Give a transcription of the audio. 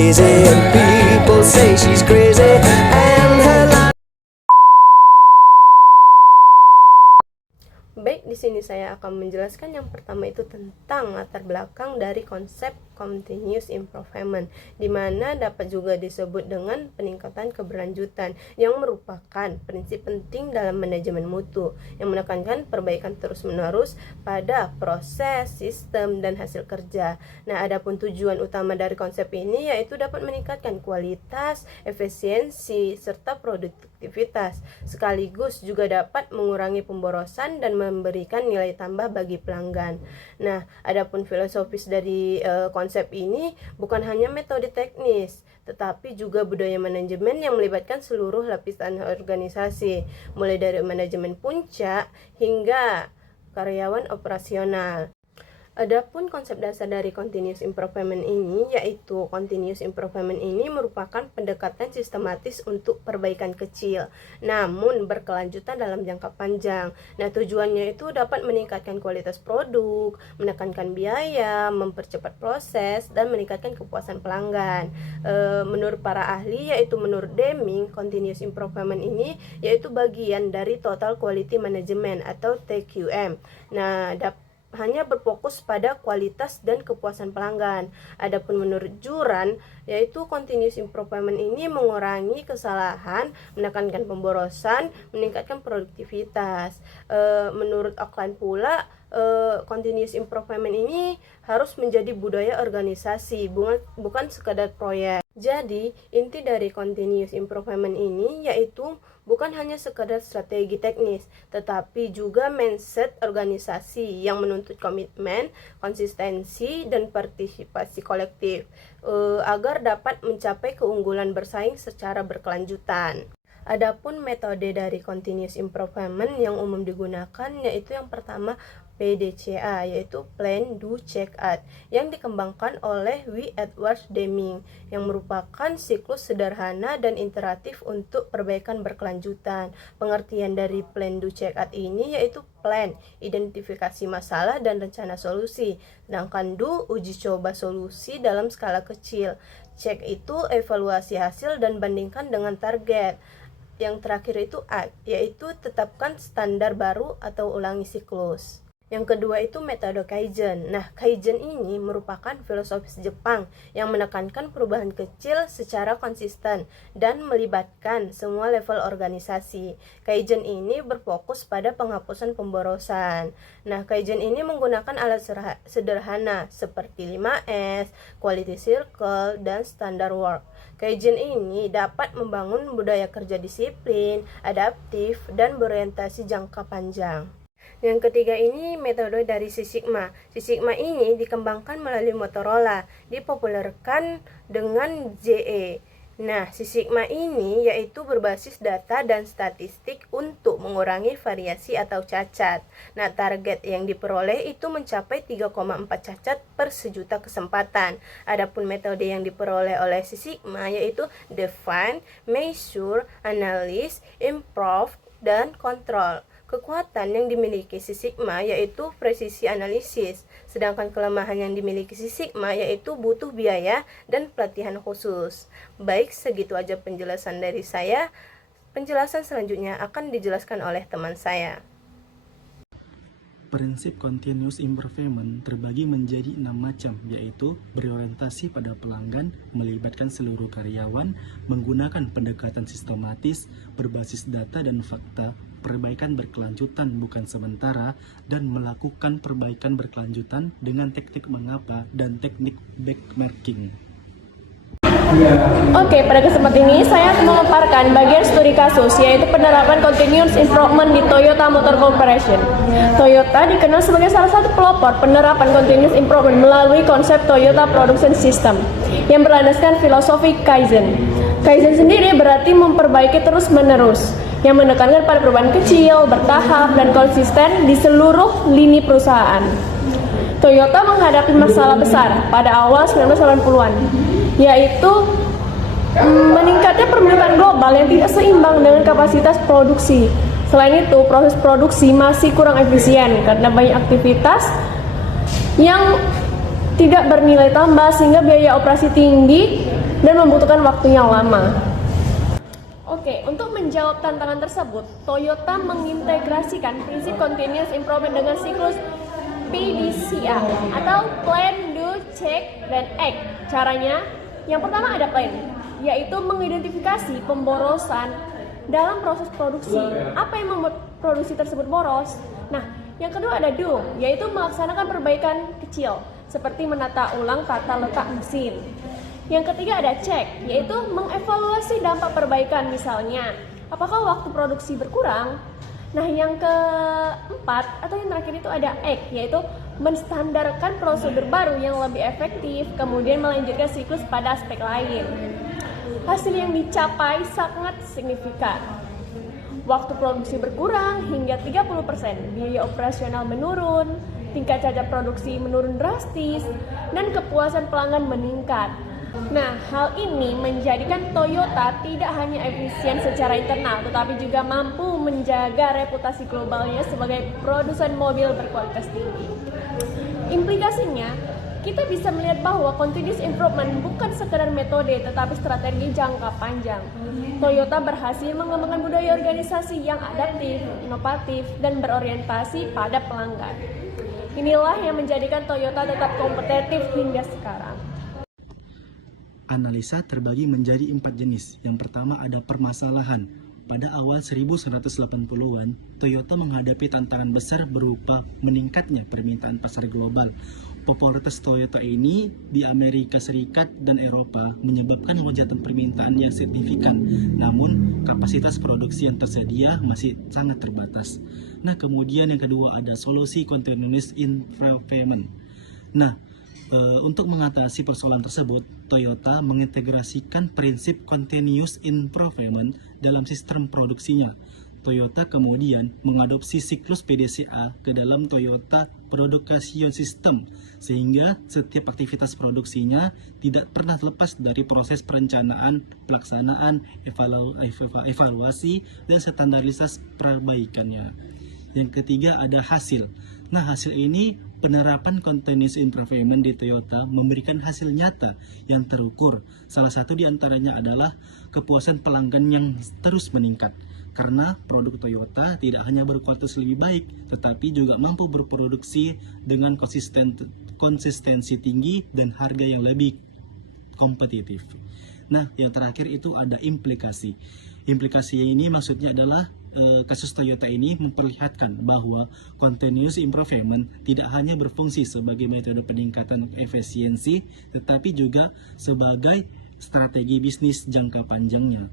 lazy, and people say she's crazy, and her life. Baik, di sini saya akan menjelaskan yang pertama itu tentang latar belakang dari konsep continuous improvement, di mana dapat juga disebut dengan peningkatan keberlanjutan, yang merupakan prinsip penting dalam manajemen mutu, yang menekankan perbaikan terus-menerus pada proses, sistem, dan hasil kerja. Nah, adapun tujuan utama dari konsep ini yaitu dapat meningkatkan kualitas, efisiensi, serta produktivitas, sekaligus juga dapat mengurangi pemborosan dan memberikan nilai tambah bagi pelanggan. Nah, adapun filosofis dari konsep ini bukan hanya metode teknis, tetapi juga budaya manajemen yang melibatkan seluruh lapisan organisasi, mulai dari manajemen puncak hingga karyawan operasional. Adapun konsep dasar dari continuous improvement ini yaitu continuous improvement ini merupakan pendekatan sistematis untuk perbaikan kecil namun berkelanjutan dalam jangka panjang. Nah, tujuannya itu dapat meningkatkan kualitas produk, menekankan biaya, mempercepat proses, dan meningkatkan kepuasan pelanggan. Menurut para ahli, yaitu menurut Deming, continuous improvement ini yaitu bagian dari total quality management atau TQM. Nah, hanya berfokus pada kualitas dan kepuasan pelanggan. Adapun menurut Juran, yaitu continuous improvement ini mengurangi kesalahan, menekankan pemborosan, meningkatkan produktivitas. Menurut Auckland pula, continuous improvement ini harus menjadi budaya organisasi, bukan sekadar proyek. Jadi, inti dari continuous improvement ini yaitu bukan hanya sekadar strategi teknis, tetapi juga mindset organisasi yang menuntut komitmen, konsistensi, dan partisipasi kolektif agar dapat mencapai keunggulan bersaing secara berkelanjutan. Adapun metode dari continuous improvement yang umum digunakan yaitu yang pertama PDCA, yaitu Plan, Do, Check, Act, yang dikembangkan oleh W. Edwards Deming, yang merupakan siklus sederhana dan iteratif untuk perbaikan berkelanjutan. Pengertian dari Plan, Do, Check, Act ini yaitu Plan, identifikasi masalah dan rencana solusi, sedangkan Do, uji coba solusi dalam skala kecil, Check itu evaluasi hasil dan bandingkan dengan target. Yang terakhir itu Act, yaitu tetapkan standar baru atau ulangi siklus. Yang kedua itu metode Kaizen. Nah, Kaizen ini merupakan filosofis Jepang yang menekankan perubahan kecil secara konsisten dan melibatkan semua level organisasi. Kaizen ini berfokus pada penghapusan pemborosan. Nah, Kaizen ini menggunakan alat sederhana seperti 5S, Quality Circle, dan Standard Work. Kaizen ini dapat membangun budaya kerja disiplin, adaptif, dan berorientasi jangka panjang. Yang ketiga ini metode dari Six Sigma. Six Sigma ini dikembangkan melalui Motorola, dipopulerkan dengan JE. Nah, Six Sigma ini yaitu berbasis data dan statistik untuk mengurangi variasi atau cacat. Nah, target yang diperoleh itu mencapai 3,4 cacat per sejuta kesempatan. Adapun metode yang diperoleh oleh Six Sigma yaitu Define, Measure, Analyze, Improve, dan Control. Kekuatan yang dimiliki Six Sigma yaitu presisi analisis, sedangkan kelemahan yang dimiliki Six Sigma yaitu butuh biaya dan pelatihan khusus. Baik, segitu aja penjelasan dari saya. Penjelasan selanjutnya akan dijelaskan oleh teman saya. Prinsip continuous improvement terbagi menjadi 6 macam, yaitu berorientasi pada pelanggan, melibatkan seluruh karyawan, menggunakan pendekatan sistematis, berbasis data dan fakta, perbaikan berkelanjutan bukan sementara, dan melakukan perbaikan berkelanjutan dengan teknik mengapa dan teknik benchmarking. Oke, pada kesempatan ini saya akan memaparkan bagian studi kasus, yaitu penerapan continuous improvement di Toyota Motor Corporation. Toyota dikenal sebagai salah satu pelopor penerapan continuous improvement melalui konsep Toyota Production System yang berlandaskan filosofi Kaizen. Kaizen sendiri berarti memperbaiki terus-menerus, yang menekankan pada perubahan kecil, bertahap, dan konsisten di seluruh lini perusahaan. Toyota menghadapi masalah besar pada awal 1980-an, yaitu meningkatnya permintaan global yang tidak seimbang dengan kapasitas produksi. Selain itu, proses produksi masih kurang efisien karena banyak aktivitas yang tidak bernilai tambah sehingga biaya operasi tinggi dan membutuhkan waktu yang lama. Oke, untuk menjawab tantangan tersebut, Toyota mengintegrasikan prinsip continuous improvement dengan siklus PDCA atau Plan, Do, Check, dan Act. Caranya, yang pertama ada Plan, yaitu mengidentifikasi pemborosan dalam proses produksi. Apa yang membuat produksi tersebut boros? Nah, yang kedua ada Do, yaitu melaksanakan perbaikan kecil, seperti menata ulang tata letak mesin. Yang ketiga ada Check, yaitu mengevaluasi dampak perbaikan, misalnya apakah waktu produksi berkurang. Nah, yang keempat atau yang terakhir itu ada Act, yaitu menstandarkan prosedur baru yang lebih efektif, kemudian melanjutkan siklus pada aspek lain. Hasil yang dicapai sangat signifikan. Waktu produksi berkurang hingga 30%, biaya operasional menurun, tingkat cacat produksi menurun drastis, dan kepuasan pelanggan meningkat. Nah, hal ini menjadikan Toyota tidak hanya efisien secara internal, tetapi juga mampu menjaga reputasi globalnya sebagai produsen mobil berkualitas tinggi. Implikasinya, kita bisa melihat bahwa continuous improvement bukan sekedar metode, tetapi strategi jangka panjang. Toyota berhasil mengembangkan budaya organisasi yang adaptif, inovatif, dan berorientasi pada pelanggan. Inilah yang menjadikan Toyota tetap kompetitif hingga sekarang. Analisa terbagi menjadi 4 jenis. Yang pertama ada permasalahan. Pada awal 1980-an, Toyota menghadapi tantangan besar berupa meningkatnya permintaan pasar global. Popularitas Toyota ini di Amerika Serikat dan Eropa menyebabkan lonjakan permintaan yang signifikan. Namun, kapasitas produksi yang tersedia masih sangat terbatas. Nah, kemudian yang kedua ada solusi continuous improvement. Nah, untuk mengatasi persoalan tersebut, Toyota mengintegrasikan prinsip continuous improvement dalam sistem produksinya. Toyota kemudian mengadopsi siklus PDCA ke dalam Toyota Production System, sehingga setiap aktivitas produksinya tidak pernah lepas dari proses perencanaan, pelaksanaan, evaluasi, dan standarisasi perbaikannya. Yang ketiga ada hasil. Nah, hasil ini penerapan continuous improvement di Toyota memberikan hasil nyata yang terukur. Salah satu di antaranya adalah kepuasan pelanggan yang terus meningkat. Karena produk Toyota tidak hanya berkualitas lebih baik, tetapi juga mampu berproduksi dengan konsistensi tinggi dan harga yang lebih kompetitif. Nah, yang terakhir itu ada implikasi. Implikasi ini maksudnya adalah kasus Toyota ini memperlihatkan bahwa continuous improvement tidak hanya berfungsi sebagai metode peningkatan efisiensi, tetapi juga sebagai strategi bisnis jangka panjangnya.